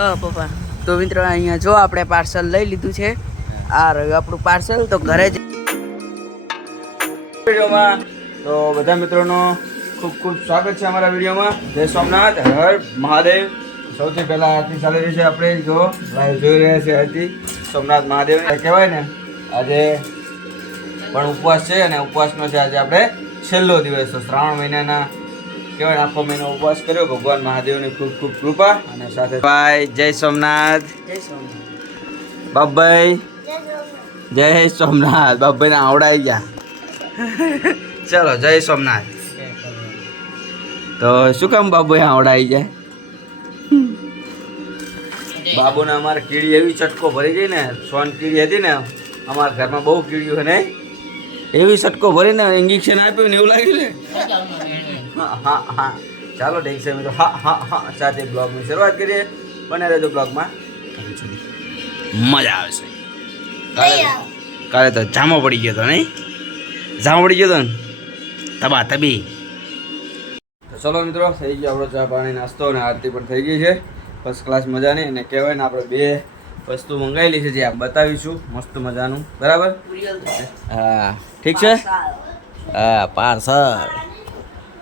પપ્પા. તો મિત્રો, અહીંયા જો આપણે પાર્સલ લઈ લીધું છે. આ રહ્યું આપણું પાર્સલ. તો ઘરે જ વિડીયોમાં તો બધા મિત્રોનો ખૂબ ખૂબ સ્વાગત છે અમારા વિડીયોમાં. જય સોમનાથ હર મહાદેવ. સૌથી પહેલાં આરતી ચાલી રહી છે આપણે. જો લાઈવ જોઈ રહ્યા છે આરતી સોમનાથ મહાદેવ. કહેવાય ને, આજે પણ ઉપવાસ છે અને ઉપવાસનો છે આજે આપણે છેલ્લો દિવસ. તો શ્રાવણ મહિનાના કહેવાય આખો મહિનો ઉપવાસ કર્યો. ભગવાન મહાદેવની ખૂબ ખૂબ કૃપા અને સાથે ભાઈ જય સોમનાથ. જય સોમનાથ. બાબાઈ જય સોમનાથ. બાબાઈને આવડાઈ ગયા. ચલો જય સોમનાથ. તો શું કામ બાબુ આવડાવી જાય બાબુને અમારે કીડી એવી ચટકો ભરી ગઈ ને સોન કીડી હતી ને અમારા ઘરમાં બહુ કીડીઓ ને. એવી ચટકો ભરીને ઇન્જેક્શન આપ્યું ને એવું લાગ્યું ને. હા હા હા. ચાલો ઠીક છે મિત્રો. હા હા હા. સાથે બ્લોગની શરૂઆત કરીએ. બને રહેજો બ્લોગમાં. મજા આવશે કાલે કાલે તો જામો પડી ગયો તો નહીં? જામો પડી ગયો તો ને? તબા તબી. તો ચલો મિત્રો થઈ ગયો આપણો ચા પાણી નાસ્તો અને આરતી પણ થઈ ગઈ છે. ફર્સ્ટ ક્લાસ મજાની અને કહેવાય ને આપણે બે વસ્તુ મંગાવેલી છે જે આપ બતાવીશું મસ્ત મજાનું. બરાબર? હા. ઠીક છે? હા પાર્સલ.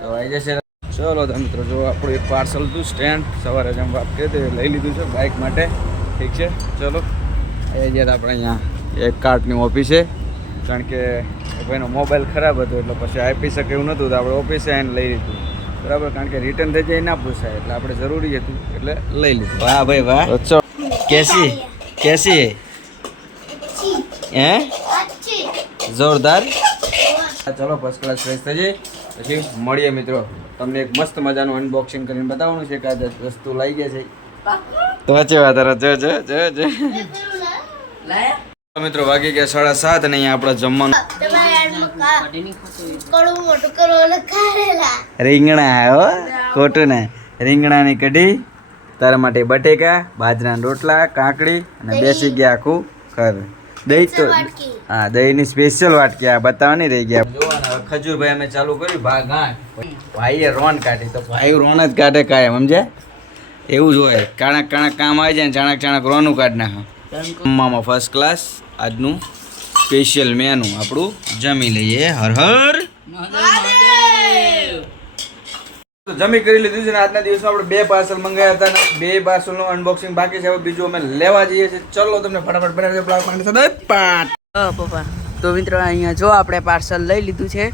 તો આવી જશે ચલો તો મિત્રો જો આપણું એક પાર્સલ હતું સ્ટેન્ડ સવારે જેમ વાત કરી હતી લઈ લીધું છે બાઇક માટે. ઠીક છે? ચલો. એ જ્યારે આપણે અહીંયા એક કાર્ટની ઓફિસ છે. કારણ કે ભાઈનો મોબાઈલ ખરાબ હતો એટલે પછી આપી શકે એવું નહોતું તો આપણે ઓફિસે આવીને લઈ લીધું. બરાબર? કારણ કે રિટર્ન થઈ જાય ના પૂછાય એટલે આપણે જરૂરી હતું એટલે લઈ લીધું. વાહ ભાઈ વાહ. ચો કેસી? કેસી હે? જોરદાર. ચલો ફર્સ્ટ ક્લાસ ફ્રેશ થઈ જઈએ. પછી મળીએ મિત્રો. તમને એક મસ્ત મજાનું અનબોક્સિંગ કરીને બતાવવાનું છે કે આ વસ્તુ લઈ ગયા છે. તો વચ્ચે વાત જો જો જો જો મિત્રો વાગી ગયા સાડા સાત અને અહીંયા આપણે જમવાનું. રીંગણા હો ખોટું ને રીંગણાની કઢી તારા માટે બટેકા બાજરાના રોટલા કાકડી અને બેસી ગયા આખું ઘર. દહીં તો હા દહીંની સ્પેશિયલ વાટકી આ બતાવવાની રહી ગયા. ખજૂરભાઈ અમે ચાલુ કર્યું ભાગ ભાઈએ રોન કાઢી તો ભાઈ રોન જ કાઢે કાયમ સમજે એવું જ હોય. કાણક કાણક કામ આવી જાય ને ચાણક ચાણક રોનું કાઢી નાખો. જમવામાં ફર્સ્ટ ક્લાસ આજનું સ્પેશિયલ મેનુ આપણું જમી લઈએ. હર હર. જમી કરી લીધું છે ને આજના દિવસમાં આપણે બે પાર્સલ મંગાવ્યા હતા ને બે પાર્સલનું અનબોક્સિંગ બાકી છે. હવે બીજું અમે લેવા જઈએ છીએ. ચલો તમને ફટાફટ બનાવી બ્લોગ માટે સાથે પાટ પપ્પા તો મિત્રો અહીંયા જો આપણે પાર્સલ લઈ લીધું છે.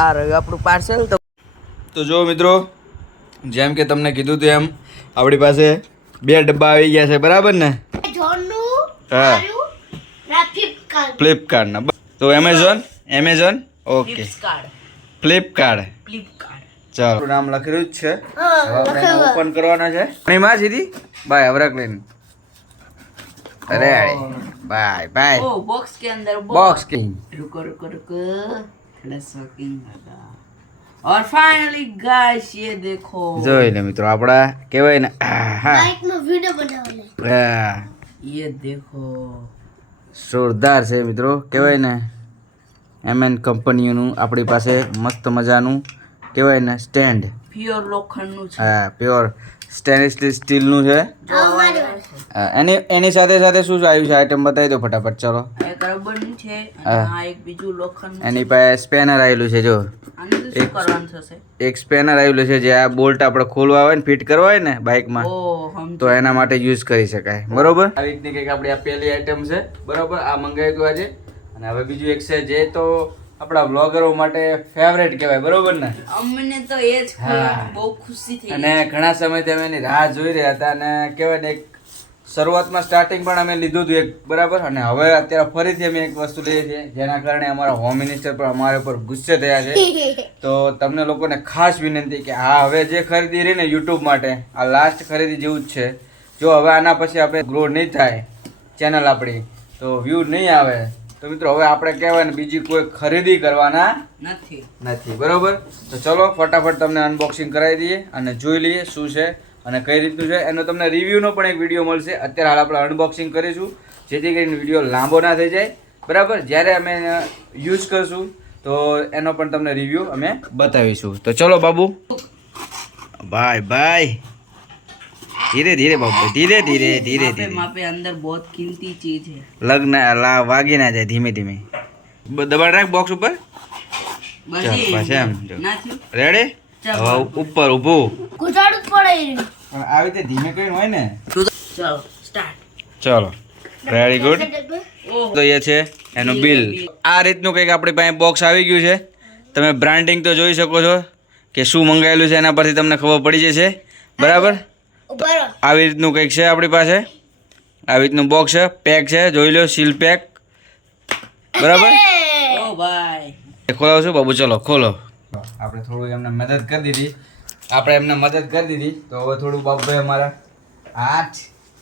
આ રહ્યું આપણું પાર્સલ તો તો જો મિત્રો જેમ કે તમને કીધું હતું એમ આપણી પાસે બે ડબ્બા આવી ગયા છે બરાબર ને? હા. ફ્લિપકાર્ટના તો Amazon Amazon okay Flipkart Flipkart ચાલો આપણું નામ લખેલું જ છે હા હવે આપણે એને ઓપન કરવાના છે એમાં સીધી બાય અવરક લઈને અરે બાય બાય ओ बॉक्स के अंदर બોક્સ કિંગ रुको रुको रुको थोड़ा शॉकिंग लगा और फाइनली गाइस ये देखो જોઈ લે મિત્રો આપણા કહેવાય ને આહા. બાઇક નો વિડિયો બનાવલે હા ये देखो જોરદાર છે મિત્રો કહેવાય ને એમએન કંપનીઓનું આપણી પાસે મસ્ત મજાનું કહેવાય ને સ્ટેન્ડ. પ્યોર લોખંડનું છે. હા પ્યોર સ્ટેનલેસ સ્ટીલનું છે. એની એની સાથે સાથે શું શું આવ્યું છે? આઈટમ બતાવી દો ફટાફટ ચલો. એક રબરનું છે આ એક બીજું લોખંડનું એની પાસે સ્પેનર આવેલું છે જો. આને તો શું કરવાનું થશે? એક સ્પેનર આવેલું છે જે આ બોલ્ટ આપણે ખોલવા હોય ને ફિટ કરવા હોય ને બાઇકમાં તો એના માટે યુઝ કરી શકાય. બરોબર? આવી રીતની કંઈક આપણી આ પહેલી આઈટમ છે. બરોબર? આ મંગાવી ગયો આજે. અને હવે બીજું એક છે જે તો આપણા બ્લોગરો માટે ફેવરેટ કહેવાય બરોબર ને? અમને તો એ જ. બહુ ખુશી થઈ અને ઘણા સમયથી અમે એની રાહ જોઈ રહ્યા હતા અને કહેવાય ને એક શરૂઆતમાં સ્ટાર્ટિંગ પણ અમે લીધું હતું એક બરાબર? અને હવે અત્યારે ફરીથી અમે એક વસ્તુ લઈએ છીએ જેના કારણે અમારા હોમ મિનિસ્ટર પણ અમારા ઉપર ગુસ્સે થયા છે. તો તમને લોકોને ખાસ વિનંતી કે આ હવે જે ખરીદી રહી ને યુટ્યુબ માટે આ લાસ્ટ ખરીદી જેવું જ છે. જો હવે આના પછી આપણે ગ્રો નહીં થાય ચેનલ આપણી તો વ્યૂ નહીં આવે. તો મિત્રો હવે આપણે કહેવાય ને બીજી કોઈ ખરીદી કરવાના નથી. નથી બરોબર? તો ચલો ફટાફટ તમને અનબોક્સિંગ કરાવી દઈએ અને જોઈ લઈએ શું છે અને કઈ રીતનું છે. એનો તમને રિવ્યૂનો પણ એક વીડિયો મળશે. અત્યારે હાલ આપણે અનબોક્સિંગ કરીશું જેથી કરીને વીડિયો લાંબો ના થઈ જાય. બરાબર? જ્યારે અમે યુઝ કરશું તો એનો પણ તમને રિવ્યૂ અમે બતાવીશું. તો ચલો બાબુ. બાય બાય ધીરે ધીરે બાપુ ધીરે ધીરે ધીરે ધીરે. માપે અંદર બહુત કિંમતી ચીજ હે. લગ્ન લા વાગી ના જાય ધીમે ધીમે. દબાણ રાખ બોક્સ ઉપર. બસ એમ રેડી હવે ઉપર ઊભો. કુચાડું પડે પણ આવી રીતે ધીમે કરીને હોય ને. ચાલો સ્ટાર્ટ ચાલો. વેરી ગુડ તો એ છે એનું બિલ આ રીતનું કંઈક આપણી પાસે બોક્સ આવી ગયું છે. તમે બ્રાન્ડિંગ તો જોઈ શકો છો કે શું મંગાવેલું છે એના પરથી તમને ખબર પડી જશે. બરાબર? આવી રીતનું કંઈક છે આપણી પાસે? આવી રીતનું બોક્સ છે પેક છે જોઈ લો સીલ પેક બરાબર? ખોલાવશું બાબુ ચલો ખોલો. આપણે થોડું એમને મદદ કરી દીધી. આપણે એમને મદદ કરી દીધી. તો હવે થોડું બાબુભાઈ અમારા હાથ.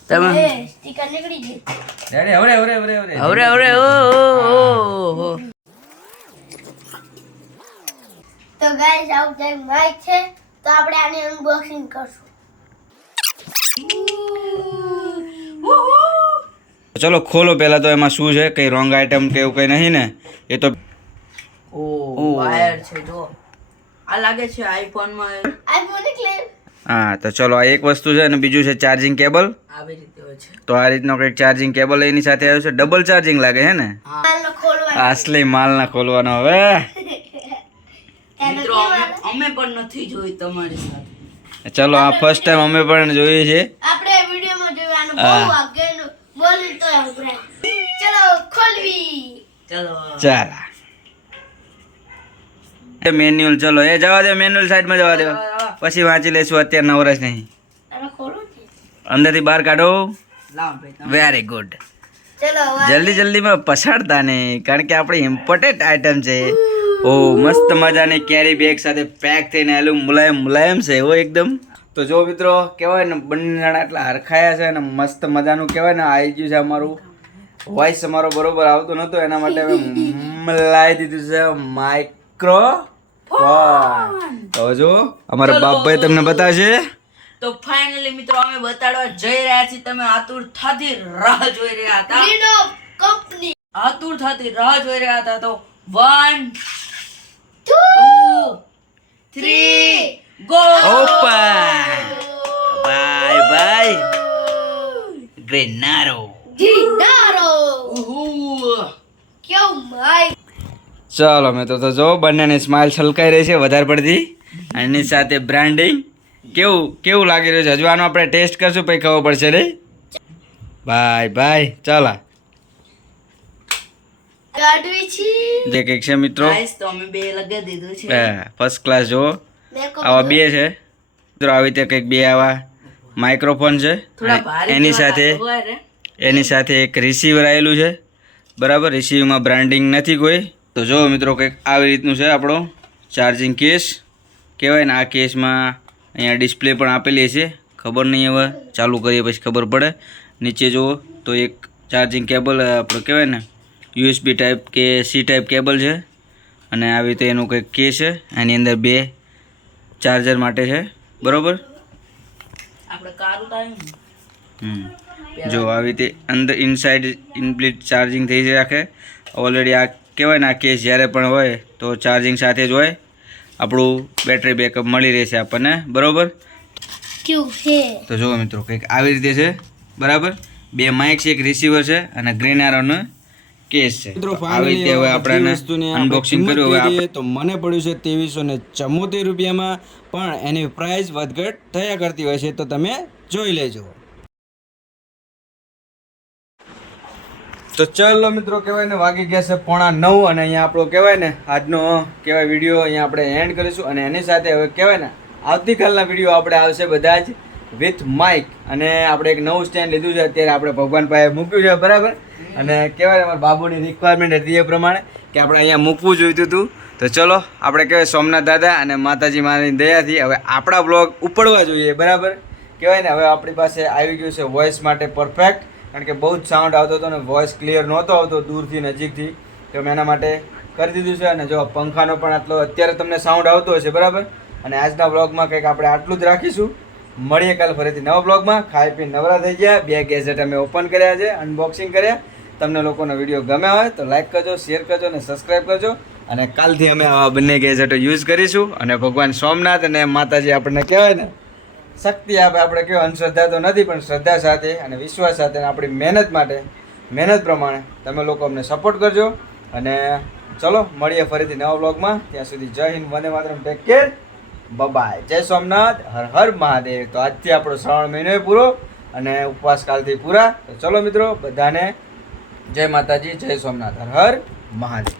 તમે? હવે હવે હવે હવે તો આપણે આની અનબોક્સિંગ કરશું. ચલો ખોલો પહેલા તો એમાં શું છે કઈ રોંગ આઈટમ કે એવું કઈ નહીં ને? એ તો ઓ વાયર છે જો. આ લાગે છે આઈફોનમાં આઈફોન હા તો ચલો આ એક વસ્તુ છે અને બીજું છે ચાર્જિંગ કેબલ આવી રીતે હોય છે. તો આ રીતનો કંઈક ચાર્જિંગ કેબલ એની સાથે આવ્યો છે ડબલ ચાર્જિંગ લાગે છે ને? અસલી માલ ના ખોલવાનો હવે. મિત્રો અમે અમે પણ નથી જોઈ તમારી સાથે. ચલો આ ફર્સ્ટ ટાઈમ અમે પણ જોઈએ છે આપણે વિડીયોમાં જોવાનું હા. બહુ આગળનું બોલી તો આપણે. ચલો ખોલવી. ચલો. ચાલ. મેન્યુઅલ ચલો એ જવા દે મેન્યુઅલ સાઈડમાં જવા દે. પછી વાંચી લઈશું અત્યારે નવરસ નહીં. અંદરથી બહાર કાઢો. લાવ ભાઈ તમે. વેરી ગુડ જલ્દી જલ્દીમાં પછાડતા નહીં કારણ કે આપણી ઇમ્પોર્ટન્ટ આઈટમ છે. ઓ મસ્ત મજાની કેરી બેગ સાથે પેક થઈને આલું મુલાયમ મુલાયમ છે એવો એકદમ. તો જો મિત્રો કહેવાય ને બંને જણા એટલા હરખાયા છે અને મસ્ત મજાનું કહેવાય ને આવી ગયું છે અમારું. વોઇસ અમારો બરોબર આવતો નતો એના માટે અમે મલાઈ દીધું છે માઇક્રો તો જો અમારા બાપભાઈ તમને બતાવશે. તો ફાઇનલી મિત્રો અમે બતાડવા જઈ રહ્યા છીએ. તમે આતુરતાથી રાહ જોઈ રહ્યા હતા. કંપની આતુરતાથી રાહ જોઈ રહ્યા હતા. તો one two three, go! Go Bye bye bye ગ્રેનારો ગિનારો કેવું ચાલો મેં તો તો જો બંનેને સ્માઇલ છલકાઈ રહી છે વધારે પડતી. અને એની સાથે બ્રાન્ડિંગ કેવું કેવું લાગી રહ્યું છે? હજુ આનો આપણે ટેસ્ટ કરશું પછી ખબર પડશે નહીં? બાય બાય ચાલો કાઢવી છે. જે કંઈક છે મિત્રો? તો અમે બે લગાવી દીધું છે. ફર્સ્ટ ક્લાસ જુઓ. આવા બે છે. મિત્રો આવી રીતે કંઈક બે આવા માઇક્રોફોન છે. એની સાથે એની સાથે એક રિસીવર આવેલું છે. બરાબર? રિસીવમાં બ્રાન્ડિંગ નથી કોઈ. તો જો મિત્રો કંઈક આવી રીતનું છે આપણો ચાર્જિંગ કેસ કહેવાય ને આ કેસમાં અહીંયા ડિસ્પ્લે પણ આપેલી છે. ખબર નહીં હવે. ચાલુ કરીએ પછી ખબર પડે. નીચે જુઓ તો એક ચાર્જિંગ કેબલ આપણો કહેવાય ને યુએસબી ટાઈપ કે સી ટાઈપ કેબલ છે. અને આવી રીતે એનું કંઈક કેસ છે. એની અંદર બે ચાર્જર માટે છે. બરાબર? આપણે કાર ઉતાર્યું ને. હમ. જો આવી રીતે અંદર ઇનસાઇડ ઇનપ્લીટ ચાર્જિંગ થઈ રાખે. ઓલરેડી આ કહેવાય ને આ કેસ જ્યારે પણ હોય તો ચાર્જિંગ સાથે જ હોય. આપણું બેટરી બેકઅપ મળી રહેશે આપણને. બરાબર? કેવું તો જુઓ મિત્રો કંઈક આવી રીતે છે. બરાબર? બે માઇક છે એક રિસીવર છે અને ગ્રીન આરોનો કેસ છે. મિત્રો તો આવી રીતે હવે આપણે અનબોક્સિંગ કર્યું. હવે તો મને પડ્યું છે ત્રેવીસો ને ચુમ્મોતેર રૂપિયામાં પણ એની પ્રાઇસ વધઘટ થયા કરતી હોય છે તો તમે જોઈ લેજો. તો ચાલો મિત્રો કહેવાય ને વાગી ગયા છે પોણા નવ અને અહીંયા આપણો કહેવાય ને આજનો કહેવાય વીડિયો અહીંયા આપણે એન્ડ કરીશું. અને એની સાથે હવે કહેવાય ને આવતીકાલના વીડિયો આપણે આવશે બધા જ. વિથ માઇક અને આપણે એક નવું સ્ટેન્ડ લીધું છે, અત્યારે આપણે ભગવાન પાસે મૂક્યું છે, બરાબર? અને કહેવાય અમારા બાબુની રિક્વાયરમેન્ટ હતી એ પ્રમાણે કે આપણે અહીંયા મૂકવું જોઈતું હતું. તો ચલો, આપણે કહેવાય સોમનાથ દાદા અને માતાજી માની દયાથી હવે આપણા બ્લોગ ઉપડવા જોઈએ, બરાબર? કહેવાય ને, હવે આપણી પાસે આવી ગયું છે વોઇસ માટે પરફેક્ટ કારણ કે બહુ જ સાઉન્ડ આવતો હતો ને વોઇસ ક્લિયર નહોતો આવતો દૂરથી નજીકથી. તો મેં એના માટે કરી દીધું છે, અને જો પંખાનો પણ આટલો અત્યારે તમને સાઉન્ડ આવતો હશે, બરાબર? અને આજના બ્લોગમાં કંઈક આપણે આટલું જ રાખીશું. મળીએ કાલ ફરીથી નવા બ્લોગમાં. ખાઈ પી નવરા થઈ ગયા. બે ગેજેટ અમે ઓપન કર્યા છે અનબોક્સિંગ કર્યા. તમને લોકોનો વીડિયો ગમ્યા હોય તો લાઈક કરજો શેર કરજો અને સબસ્ક્રાઈબ કરજો. અને કાલથી અમે આવા બંને ગેજેટો યુઝ કરીશું. અને ભગવાન સોમનાથ અને માતાજી આપણને કહેવાય ને, શક્તિ આપે. આપણે કહેવાય અંધશ્રદ્ધા તો નથી, પણ શ્રદ્ધા સાથે અને વિશ્વાસ સાથે આપણી મહેનત માટે, મહેનત પ્રમાણે તમે લોકો અમને સપોર્ટ કરજો. અને ચલો, મળીએ ફરીથી નવા બ્લોગમાં. ત્યાં સુધી જય હિન્દ, વંદે માતરમ. Take care bye bye. જય સોમનાથ, હર હર મહાદેવ. તો આજથી આપણો શ્રાવણ મહિનો પૂરો અને ઉપવાસ કાલથી પૂરા. તો ચલો મિત્રો, બધાને જય માતાજી, જય સોમનાથ. હર હર મહાદેવ.